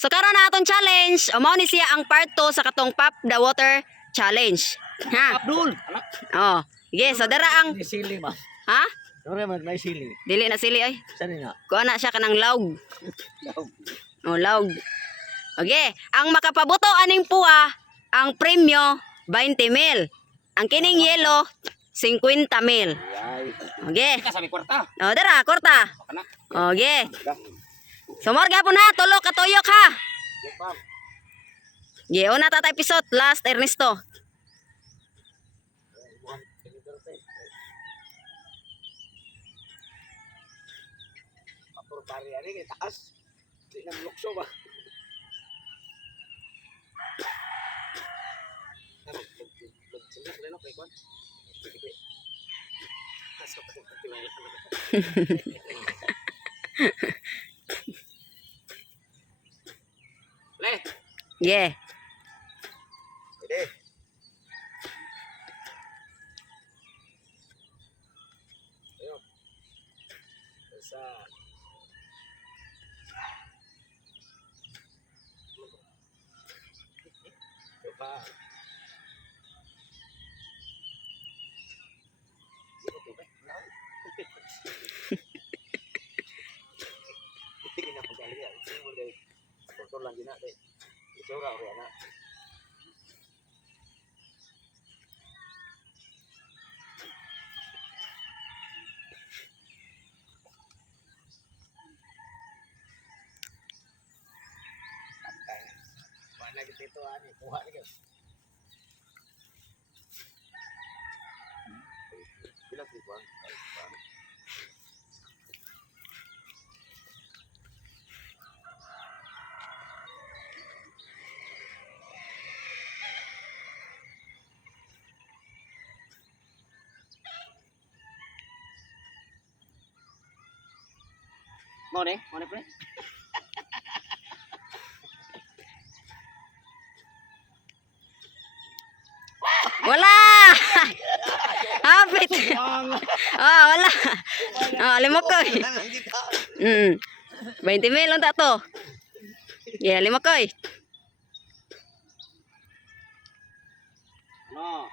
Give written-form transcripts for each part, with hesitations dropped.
So karon na atong challenge, mao ni siya ang part 2 sa katong Pop the Water Challenge. Ha? Abdul. Oh, sige, so dara ang May sili ba? ha? Dore man may sili. Dili na sili ay. Saan na? Kuha na siya kanang laog. Oh, laog. Okay, ang makapabuto aning puwa, ang premyo 20 mil. Ang kining yelo 50 mil. Ay. Okay. Kita sa may kwarta. Oh, dara, korta. Kana. Okay. Sumor gyapon ha, tulo ka tuyok ha. Ye, una tatay episode, last Ernesto. Kapur pari ani kay taas. Di na lukso ba? Sila sila no kay kon. Pasok ko kilala. Le. Yeah. Ide. Ayo. Sa Coba. Ini nak pegang dia. Ini boleh. Kotor lagi nak deh. Itu orang orang nak. Mana kita itu ani kuat ni guys. Bila kuat. Mau deh, pre? Wala! Hapit! Oh, wala. Oh, limokoy. 20 mil unta to. Yeah, limokoy. No.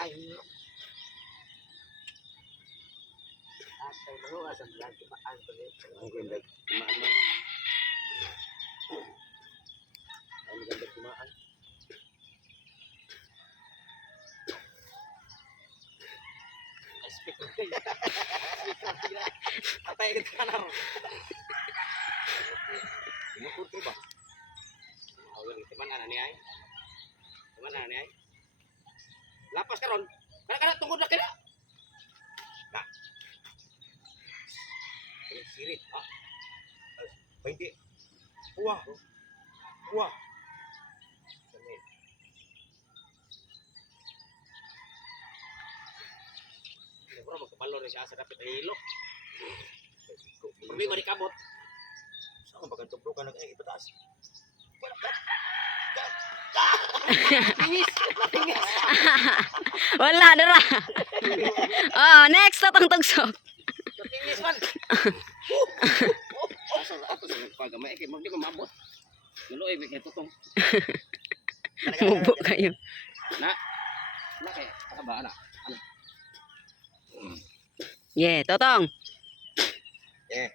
Ay. Atay mo asam lang kumaan ko ni. Ang ganda kumaan man. Ang ganda kumaan. Speak. Atay kita na. Ini putri ba? Awal teman ana ni ay. Teman ana ni ay. Lapas karon. Kana tungod na kina. Nah. Sirit, ha? 20. Wah. Wah. Ini bro, magkapalo rin siya sa dapat ang hilo. Pagbi ko di kabot. Saan ba kantublo ka ipataas? Wala dara. Oh, next tatang tugsok. Finish man. Ato sa pagkamay kay magdi mamabot. Nuloy kay tutong. Mubo kayo. Na. Na kay ba ana? Ano? Yeah, totong. Eh.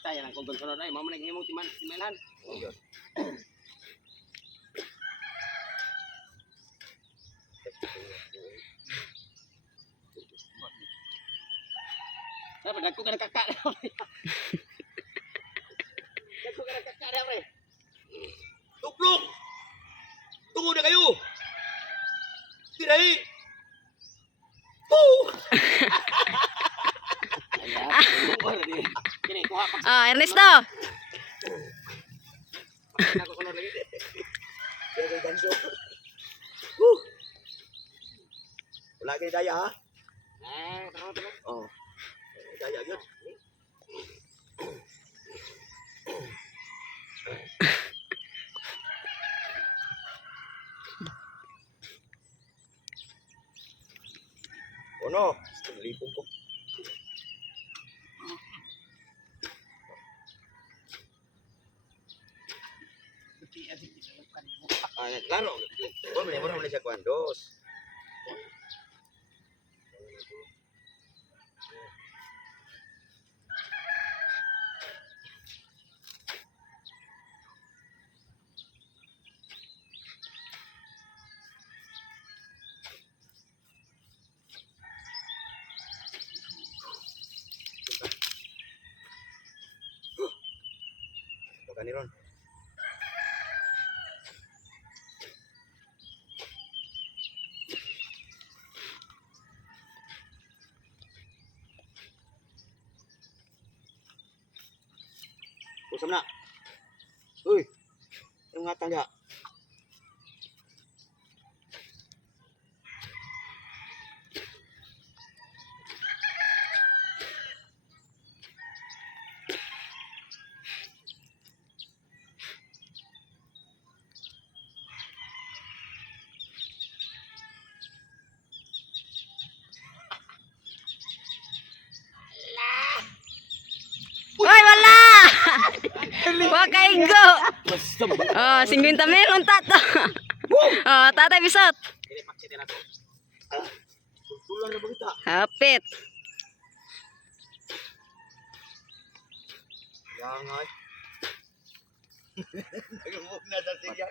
Tayo lang kung sunod ay mamo nang himong timalan. Dapat aku kena kakak dia. Aku kena kakak dia, pre. Tuplok. Tunggu na kayo. Tirai. Kini kuha pa. Ah, Ernesto. Ako kuno lagi. Dia ganso. Lagi daya ha. Tara. Oh. Daya yun. Ono, lipong ko. Klaro. Wala mo siya kwandos. Ito ron. Kusam na. Uy. Yung ngatang dia. Uy, wala! Wa kay go. Basta ba? Oh, 50,000 unta to. Oh, tatay bisot. Ini paksit na to. Tulang na ba kita? Hapit. Yangat. Nagmumog na sa siya.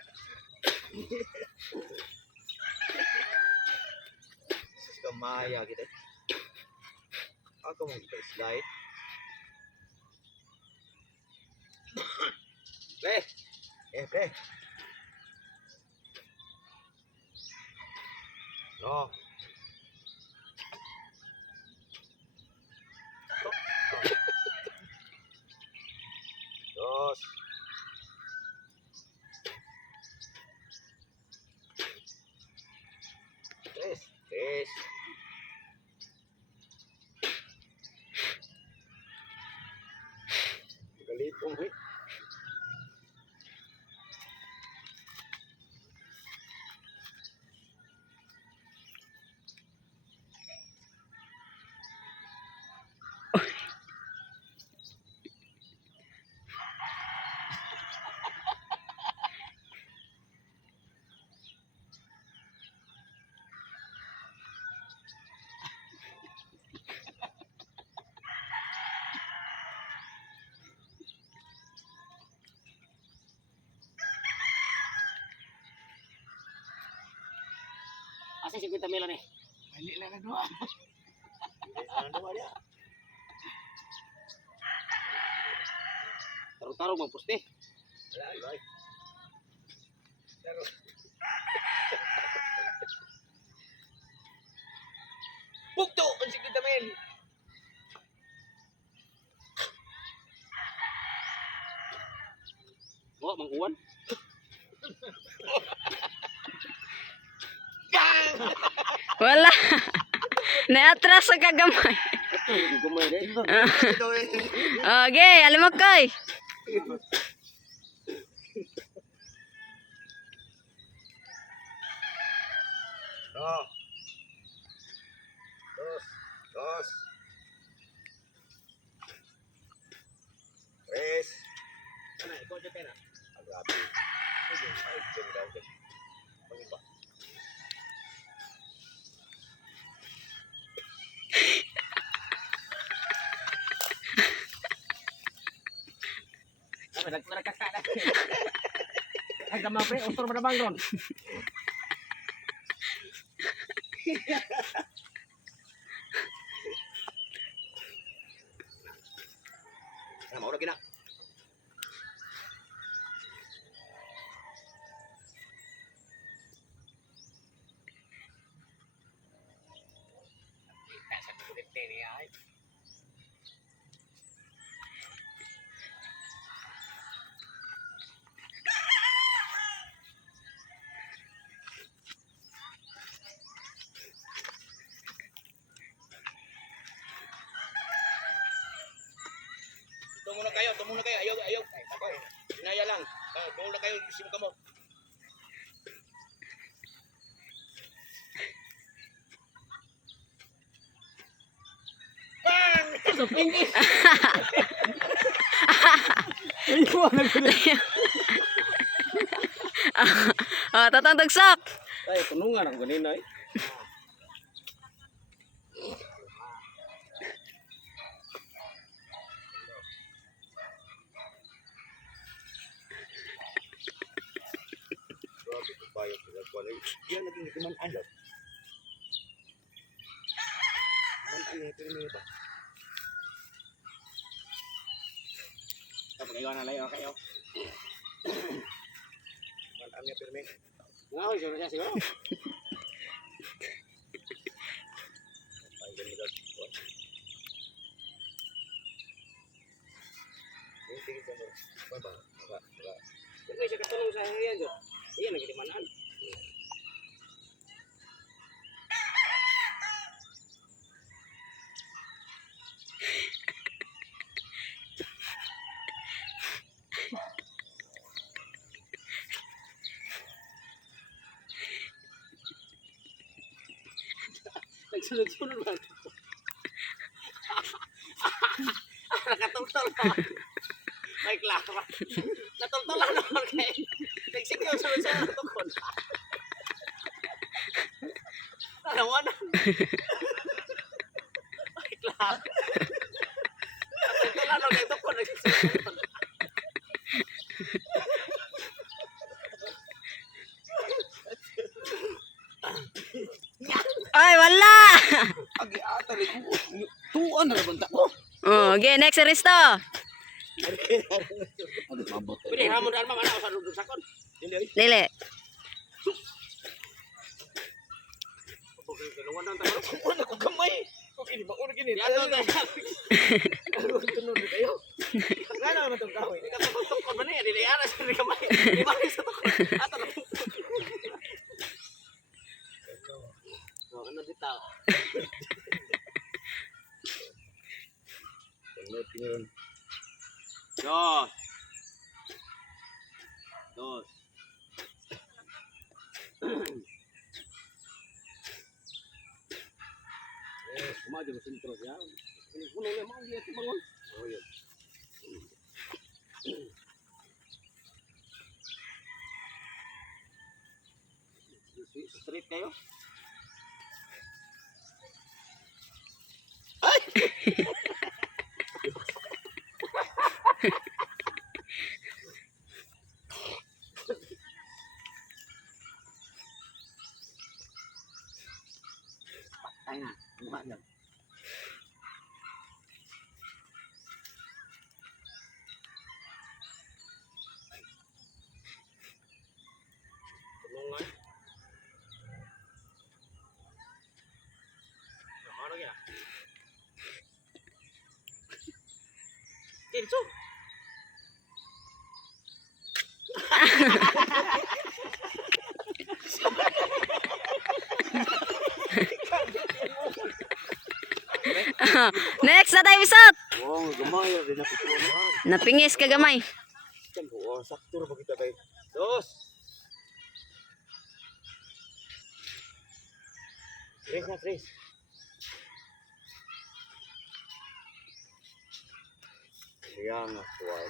Sus kamaya kita. Ako mong slide. Pre. No. Dos. Tres. Galipong eh. Asa 50,000 ni? Hindi na dua dia. Tarong-tarong magpuste. Wala. Pero Bukto! Ang sige tamin! Wa manguwan. Wala. Naatras sa kagamay. Gumay dai. Ito eh. Okay, alam mo koy. No. Dos. Tres. Ana, ikaw dyan pera. Grabe. Ay, dyan daw. Pangiba. Apa nagkakala. Ay gamang pre, ustor mo na bang ron? Mau lagi nak? Sa kulit ni ay. muna kayo. Ayaw. Ay, ako eh. Inaya lang. Doon na kayo, simuka mo. Tatang tagsak. Ay, tunungan ang ganina eh. Grabe, bayad sila ko. Yan naging nakiman ano. Ano yung ba? Kapag kayo na layo kayo. Ano yung pirmi? Ngaw, siya siguro. Ay, ganun lang. Yung tingin ko mo. Wala. Kung may siya katulong sa yan dyan. Iyan, nagitimanan. Nagsunod-sunod ba? Nakatultol pa. May klaro. Natultol lang naman kayo. Nagsikyo sunod-sunod na tukon. Ano mo na? May klaro. Natultol lang naman kayo tukon. Nagsikyo. Ay, wala. Agi ata rin ko. Tuan na naman ko. Okay, next Risto. Pwede hamon na naman ako sa lulong sakon. Dili. Tulungan na ang tawag. Ano ko kamay? Kung ini ba? Ano gini? Yan doon tayo. Tunod kayo. Nga naman itong kahoy. Hindi ka tukon man eh. Hindi aras. Hindi ka may. Di ba sa tukon? Ato na. So, ano dito? Tunod yun. Dos. Dos. Kumain mo sentro siya. Puno na mga dito bangon. Oh, yun. Straight kayo? Patay na. Mukha lang. Tulungan. Ano yan? Kinso. Next na tayo bisot. Oh, gamay rin ako tuwan. Napingis ka gamay. Oh, sakto ba kita kay? Dos. Tres na, tres. Yang tuwal.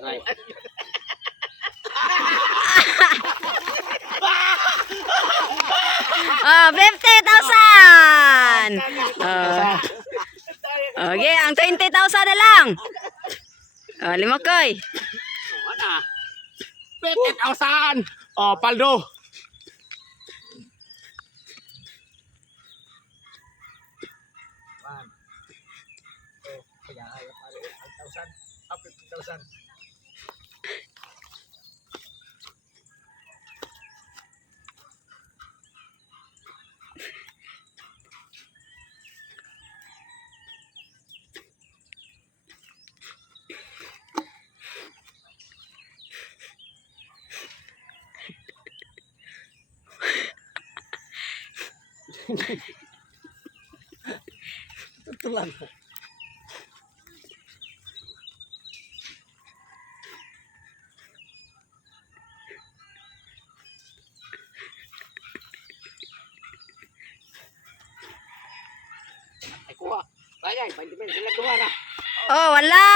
Right. Oh, 50,000. Okay, ang 20,000 na lang. Limakoy. Ano? 50,000. Oh, paldo. Kaya ayaw pare 5,000. 50,000. Ito lang. Ay, kuha. Kaya, 20 mil. Sila duha na. Oh, wala.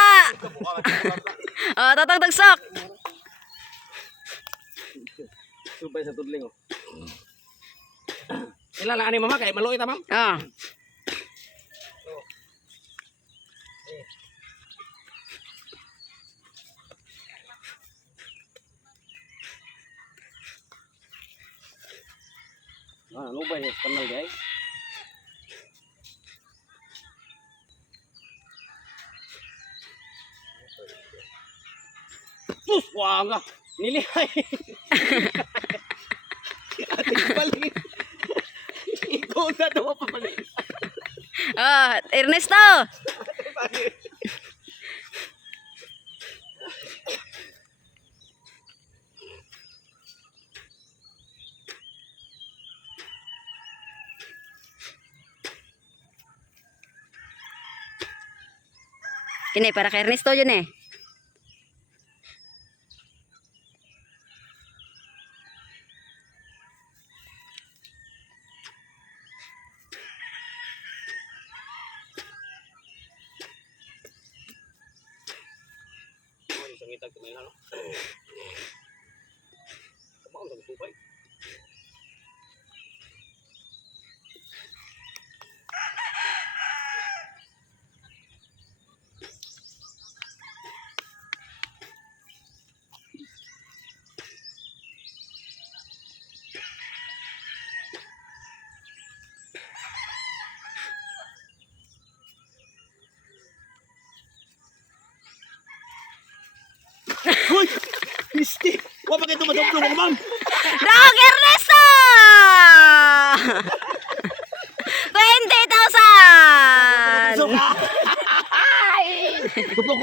Oh, tatang tagsok. Subay sa tudling, oh. Kilala ani mama, kay maluit ma'am. Oh. Ano ba yung kanal guys? Wah, nga. Nilihay. Ating balik. Ikaw na daw pa balik. Oh, Ernesto. Kini para kay Ernesto yun eh. Isang itag kumain ano? Kumain sa subay. Hoy! Misti! Huwag pa kayo tumadok-tulong, ma'am! Dog Ernesto! 20,000! Tuplok